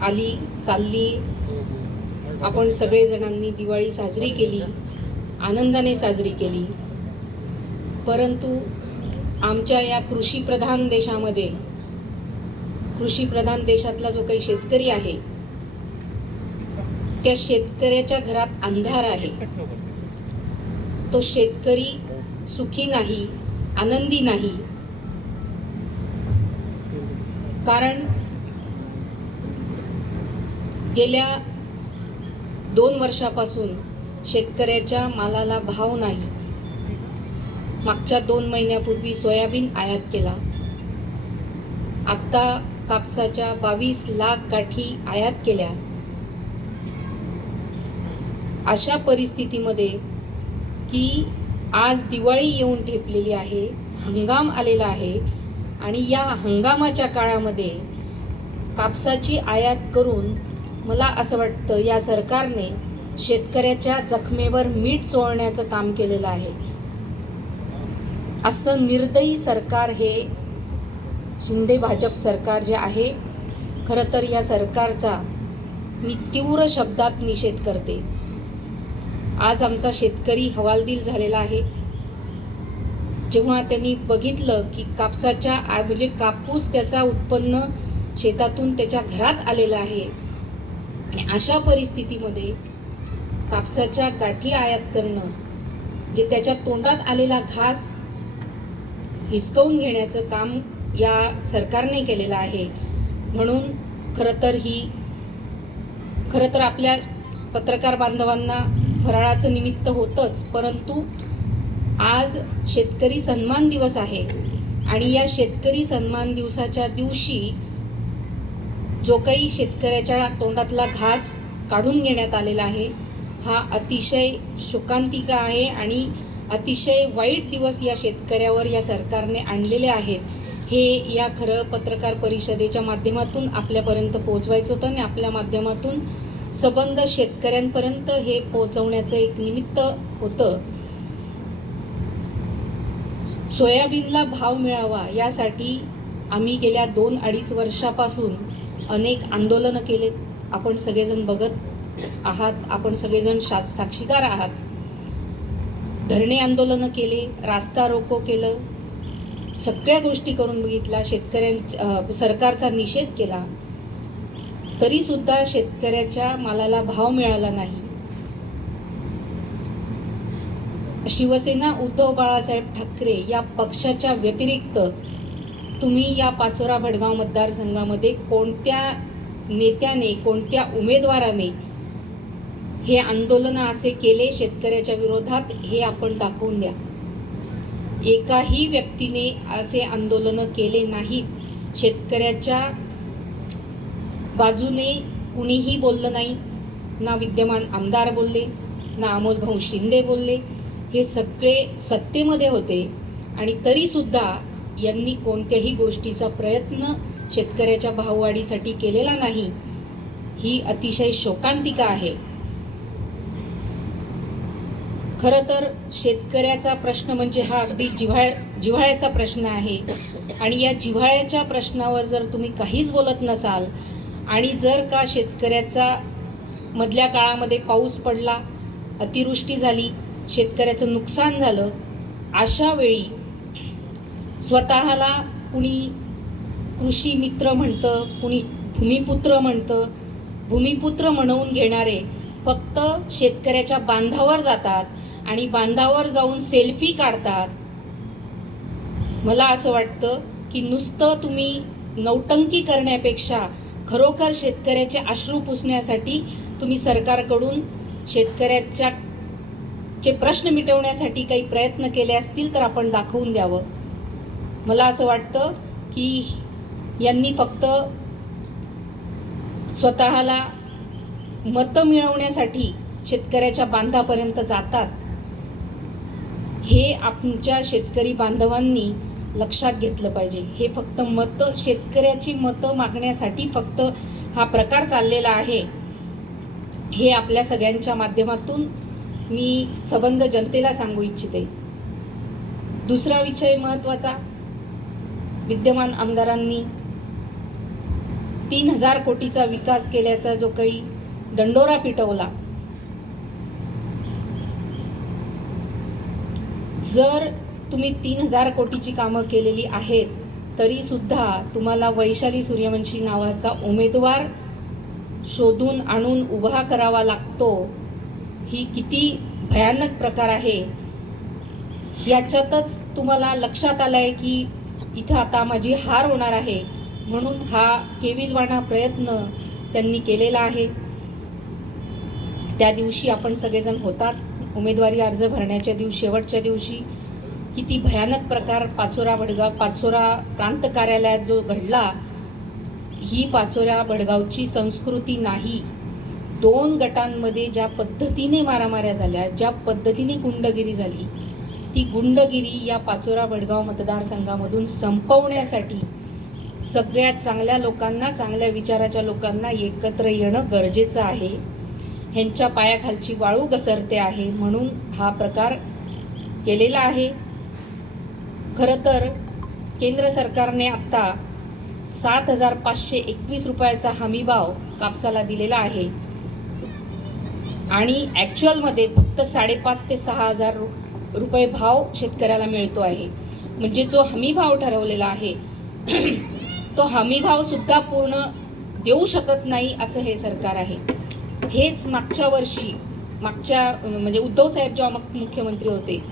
आली चालली, आपण सगळेजणांनी दिवाळी साजरी केली, आनंदाने साजरी केली. परंतु आमच्या या कृषीप्रधान देशामध्ये, कृषीप्रधान देशातला जो काही शेतकरी आहे, त्या शेतकऱ्याच्या घरात अंधार आहे. तो शेतकरी सुखी नाही, आनंदी नाही. कारण गेल्या 2 वर्षापासून शेतकऱ्याच्या मालाला भाव नाही. मागच्या 2 महिन्यापूर्वी सोयाबीन आयात केला, आत्ता कापसाच्या 22 लाख गाठी आयात केल्या. अशा परिस्थितीमध्ये की आज दिवाळी येऊन ठेपलेली आहे, हंगाम आलेला आहे आणि या हंगामाच्या काळामध्ये कापसाची आयात करून मला असं वाटतं या सरकारने शेतकऱ्याच्या जखमेवर मीठ चोळण्याचं काम केलेलं आहे. असं निर्दयी सरकार हे शिंदे भाजप सरकार जे आहे, खरं तर या सरकारचा मी तीव्र शब्दात निषेध करते. आज आमचा शेतकरी हवालदिल झालेला आहे. जेव्हा त्यांनी बघितलं की कापसाच्या म्हणजे कापूस त्याचा उत्पन्न शेतातून त्याच्या घरात आलेलं आहे आणि अशा परिस्थितीमध्ये कापसाच्या गाठी आयात करणं, जे त्याच्या तोंडात आलेला घास हिसकावून घेण्याचं काम या सरकारने केलेलं आहे. म्हणून खरं तर आपल्या पत्रकार बांधवांना फराळाचं निमित्त होतंच, परंतु आज शेतकरी सन्मान दिवस आहे आणि या शेतकरी सन्मान दिवसाच्या दिवशी जो काही शेतकऱ्याच्या तोंडातला घास काढून घेण्यात आलेला आहे, हा अतिशय शोकांतिका आहे आणि अतिशय वाईट दिवस या शेतकऱ्यावर या सरकारने आणलेले आहेत. हे या खरं पत्रकार परिषदेच्या माध्यमातून आपल्यापर्यंत पोहोचवायचं होतं आणि आपल्या माध्यमातून सबंध शेतकऱ्यांपर्यंत हे पोहोचवण्याचं एक निमित्त होतं. सोयाबीनला भाव मिळावा यासाठी आम्ही गेल्या 2-2.5 वर्षापासून अनेक आंदोलनं केलेत. आपण सगळेजण बघत आहात, आपण सगळेजण साक्षीदार आहात. धरणे आंदोलनं केले, रास्ता रोको केलं, सगळ्या गोष्टी करून बघितला, सरकारचा निषेध केला, तरीसुद्धा शेतकऱ्याच्या मालाला भाव मिळाला नाही. शिवसेना उद्धव बाळासाहेब ठाकरे या पक्षाच्या व्यतिरिक्त तुम्ही या पाचोरा भडगाव मतदारसंघामध्ये कोणत्या नेत्याने, कोणत्या उमेदवाराने हे आंदोलन असे केले शेतकऱ्याच्या विरोधात, हे आपण दाखवून द्या. एकाही व्यक्तीने असे आंदोलनं केले नाहीत. शेतकऱ्याच्या बाजूने कुणीही बोललं नाही. ना विद्यमान आमदार बोलले, ना अमोलभाऊ शिंदे बोलले. हे सगळे सत्तेमध्ये होते आणि तरीसुद्धा यांनी कोणत्याही गोष्टीचा प्रयत्न शेतकऱ्याच्या भाववाढीसाठी केलेला नाही. ही अतिशय शोकांतिका आहे. खरं तर शेतकऱ्याचा प्रश्न म्हणजे हा अगदी जिव्हाळ्याचा प्रश्न आहे आणि या जिव्हाळ्याच्या प्रश्नावर जर तुम्ही काहीच बोलत नसाल आणि जर का शेतकऱ्याचा मधल्या काळामध्ये पाऊस पडला, अतिवृष्टी झाली, शेतकऱ्याचं नुकसान झालं, अशा वेळी स्वतःला कुणी कृषी मित्र म्हणतं, कुणी भूमिपुत्र म्हणतं. भूमिपुत्र म्हणवून घेणारे फक्त शेतकऱ्याच्या बांधावर जातात आणि बांधावर जाऊन सेल्फी काढतात. मला असं वाटतं की नुसतं तुम्ही नौटंकी करण्यापेक्षा खरोखर शेतकऱ्याचे अश्रू पुसण्यासाठी तुम्ही सरकारकडून शेतकऱ्याचे प्रश्न मिटवण्यासाठी काही प्रयत्न केले असतील तर आपण दाखवून द्यावं. मला असं वाटतं की यांनी फक्त स्वतःला मतं मिळवण्यासाठी शेतकऱ्याच्या बांधापर्यंत जातात. हे आमच्या शेतकरी बांधवांनी लक्षात घेतलं पाहिजे. हे फक्त मतं, शेतकऱ्याची मतं मागण्यासाठी फक्त हा प्रकार चाललेला आहे, हे आपल्या सगळ्यांच्या माध्यमातून मी सबंध जनतेला सांगू इच्छिते. दुसरा विषय महत्त्वाचा, विद्यमान आमदारांनी 3,000 कोटीचा विकास केल्याचा जो काही दंडोरा पिटवला, जर तुम्ही 3,000 कोटीची कामं केलेली आहेत तरी सुद्धा तुम्हाला वैशाली सूर्यवंशी नावाचा उमेदवार शोधून आणून उभा करावा लागतो, ही किती भयानक प्रकार आहे. याच्यातच तुम्हाला लक्षात आलं आहे की इथं आता माझी हार होणार आहे, म्हणून हा केविलवाणा प्रयत्न त्यांनी केलेला आहे. त्या दिवशी आपण सगळेजण होतात, उमेदवारी अर्ज भरण्याच्या दिवशी, शेवटच्या दिवशी किती भयानक प्रकार पाचोरा प्रांत कार्यालयात जो घडला, ही पाचोरा भडगावची संस्कृती नाही. 2 गटांमध्ये ज्या पद्धतीने मारामाऱ्या झाल्या, ज्या पद्धतीने गुंडगिरी झाली, ती गुंडगिरी या पाचोरा भडगाव मतदारसंघामधून संपवण्यासाठी सगळ्या चांगल्या लोकांना, चांगल्या विचाराच्या लोकांना एकत्र येणं गरजेचं आहे. ह्यांच्या पायाखालची वाळू घसरते आहे, म्हणून हा प्रकार केलेला आहे. खरं तर केंद्र सरकारने आत्ता 7,521 रुपयाचा हमीभाव कापसाला दिलेला आहे आणि ॲक्च्युअलमध्ये फक्त 5,500 ते 6,000 रुपये भाव शेतकऱ्याला मिळतो आहे. म्हणजे जो हमीभाव ठरवलेला आहे तो हमीभावसुद्धा पूर्ण देऊ शकत नाही असं हे सरकार आहे. हेच मागच्या वर्षी म्हणजे उद्धव साहेब जेव्हा मुख्यमंत्री होते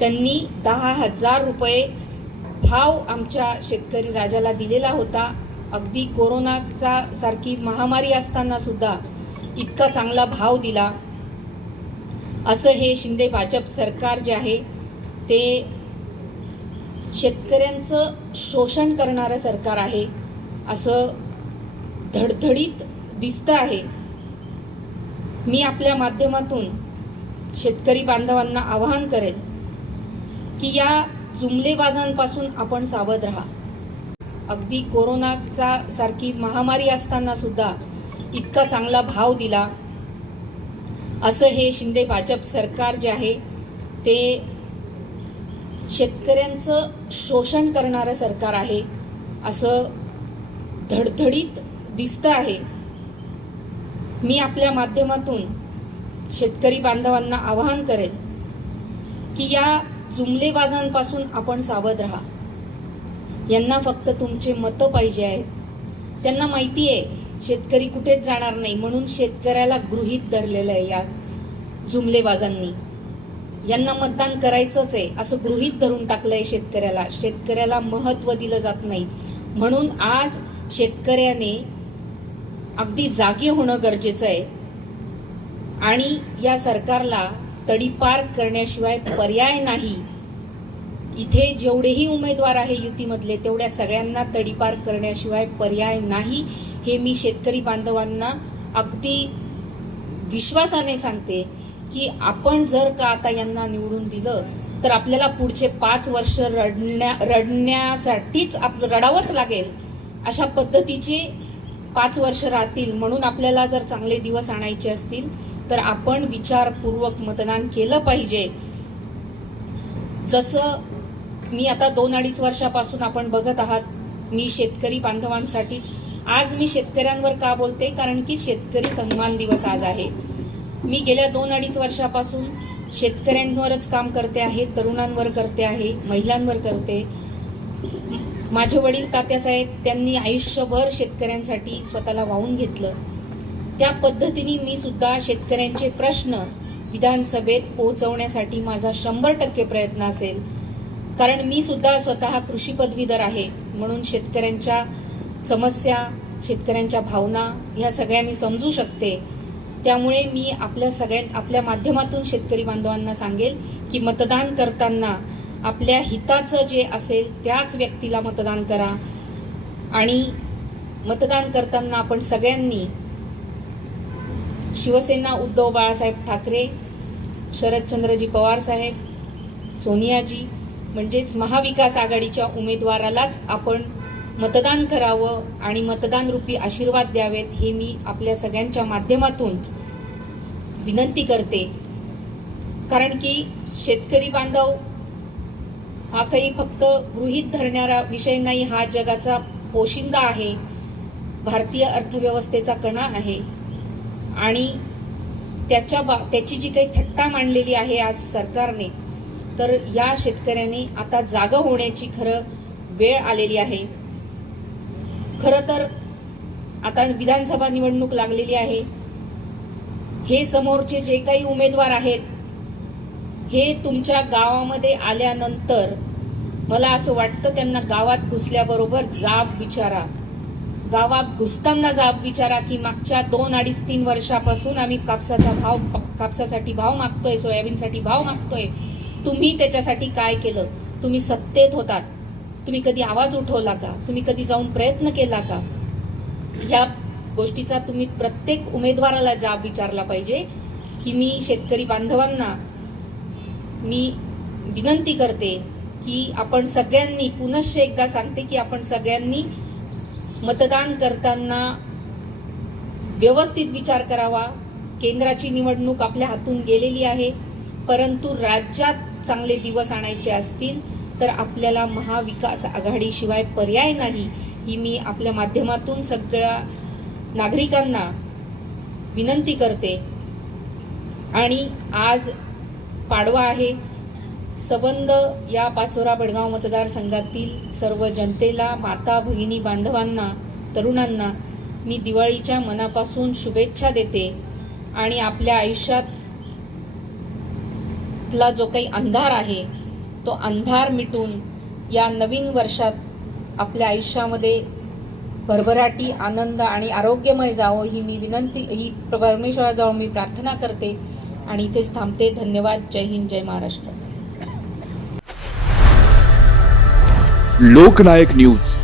त्यांनी 10,000 रुपये भाव आमच्या शेतकरी राजाला दिलेला होता. अगदी कोरोनाचा सारखी महामारी असताना सुद्धा इतका चांगला भाव दिला. असं हे शिंदे भाजप सरकार जे आहे ते शेतकऱ्यांचं शोषण करणारं सरकार आहे असं धडधडीत दिसतं आहे. मी आपल्या माध्यमातून शेतकरी बांधवांना आवाहन करेल की या जुमलेबाजांपासून आपण सावध राहा. अगदी कोरोनाचा सारखी महामारी असताना सुद्धा इतका चांगला भाव दिला. असं हे शिंदे भाजप सरकार जे आहे ते शेतकऱ्यांचं शोषण करणारं सरकार आहे असं धडधडीत दिसतं आहे. मी आपल्या माध्यमातून शेतकरी बांधवांना आवाहन करेल की या जुमलेबाजांपासून आपण सावध राहा. यांना फक्त तुमचे मतं पाहिजे आहेत. त्यांना माहिती आहे शेतकरी कुठेच जाणार नाही, म्हणून शेतकऱ्याला गृहीत धरलेलं आहे या जुमलेबाजांनी. यांना मतदान करायचंच आहे असं गृहीत धरून टाकलं आहे शेतकऱ्याला. शेतकऱ्याला महत्त्व दिलं जात नाही, म्हणून आज शेतकऱ्याने अगदी जागे होणं गरजेचं आहे आणि या सरकारला तडीपार करण्याशिवाय पर्याय नाही. इथे जेवढेही उमेदवार आहे युतीमधले तेवढ्या सगळ्यांना तडीपार करण्याशिवाय पर्याय नाही, हे मी शेतकरी बांधवांना अगदी विश्वासाने सांगते की आपण जर का आता यांना निवडून दिलं तर आपल्याला पुढचे 5 वर्ष रडण्यासाठीच रडावंच लागेल. अशा पद्धतीचे 5 वर्ष राहतील. म्हणून आपल्याला जर चांगले दिवस आणायचे असतील तर आपण विचारपूर्वक मतदान केलं पाहिजे. जसं मी आता 2-2.5 वर्षापासून आपण बघत आहात, मी शेतकरी बांधवांसाठीच आज मी शेतकऱ्यांवर का बोलते, कारण की शेतकरी सन्मान दिवस आज आहे. मी गेल्या 2-2.5 वर्षापासून शेतकऱ्यांवरच काम करते आहे, तरुणांवर करते आहे, महिलांवर करते. माझे वडील तात्यासाहेब त्यांनी आयुष्यभर शेतकऱ्यांसाठी स्वतःला वाहून घेतलं. त्या पद्धतीने मी सुद्धा शेतकऱ्यांचे प्रश्न विधानसभेत पोहोचवण्यासाठी माझा 100% प्रयत्न असेल. कारण मी सुद्धा स्वतः कृषी पदवीधर आहे, म्हणून शेतकऱ्यांच्या समस्या, शेतकऱ्यांच्या भावना ह्या सगळ्या मी समजू शकते. त्यामुळे मी आपल्या माध्यमातून शेतकरी बांधवांना सांगेल की मतदान करताना आपल्या हिताचं जे असेल त्याच व्यक्तीला मतदान करा आणि मतदान करताना आपण सगळ्यांनी शिवसेना उद्धव बाळासाहेब ठाकरे, शरदचंद्रजी पवार साहेब, सोनियाजी म्हणजेच महाविकास आघाडीच्या उमेदवारालाच आपण मतदान करावं आणि मतदान रूपी आशीर्वाद द्यावेत, हे मी आपल्या सगळ्यांच्या माध्यमातून विनंती करते. कारण की शेतकरी बांधव हा काही फक्त गृहीत धरणारा विषय नाही, हा जगाचा पोशिंदा आहे. भारतीय अर्थव्यवस्थेचा कणा आहे आणि त्याची जी काही थट्टा मांडलेली आहे आज सरकारने, तर या शेतकऱ्यांनी आता जागं होण्याची खरं वेळ आलेली आहे. खरं तर आता विधानसभा निवडणूक लागलेली आहे. हे समोरचे जे काही उमेदवार आहेत, हे तुमच्या गावामध्ये आल्यानंतर मला असं वाटतं त्यांना गावात घुसल्याबरोबर जाब विचारा. गावात घुसताना जाब विचारा की मागच्या 2-2.5-3 वर्षापासून आम्ही कापसासाठी भाव मागतोय, सोयाबीनसाठी भाव मागतोय. तुम्ही त्याच्यासाठी काय केलं? तुम्ही सत्तेत होतात, तुम्ही कधी आवाज उठवला का? तुम्ही कधी जाऊन प्रयत्न केला का? ह्या गोष्टीचा तुम्ही प्रत्येक उमेदवाराला जाब विचारला पाहिजे. की मी शेतकरी बांधवांना मी विनंती करते की आपण सगळ्यांनी, पुनश्च एकदा सांगते की आपण सगळ्यांनी मतदान करताना व्यवस्थित विचार करावा. केंद्राची निवडणूक आपल्या हातून गेलेली आहे, परंतु राज्यात चांगले दिवस आणायचे असतील तर आपल्याला महाविकास आघाडीशिवाय पर्याय नाही, ही मी आपल्या माध्यमातून सगळ्या नागरिकांना विनंती करते. आणि आज पाडवा आहे. सबंध या पाचोरा बडगाव मतदारसंघातील सर्व जनतेला, माता भगिनी बांधवांना, तरुणांना मी दिवाळीच्या मनापासून शुभेच्छा देते. आणि आपल्या आयुष्यातला जो काही अंधार आहे तो अंधार मिटून या नवीन वर्षात आपल्या आयुष्यामध्ये भरभराटी, आनंद आणि आरोग्यमय जावं, ही मी विनंती, ही परमेश्वराजवळ मी प्रार्थना करते. आणि इथेच थांबते. धन्यवाद. जय हिंद, जय महाराष्ट्र. लोकनायक न्यूज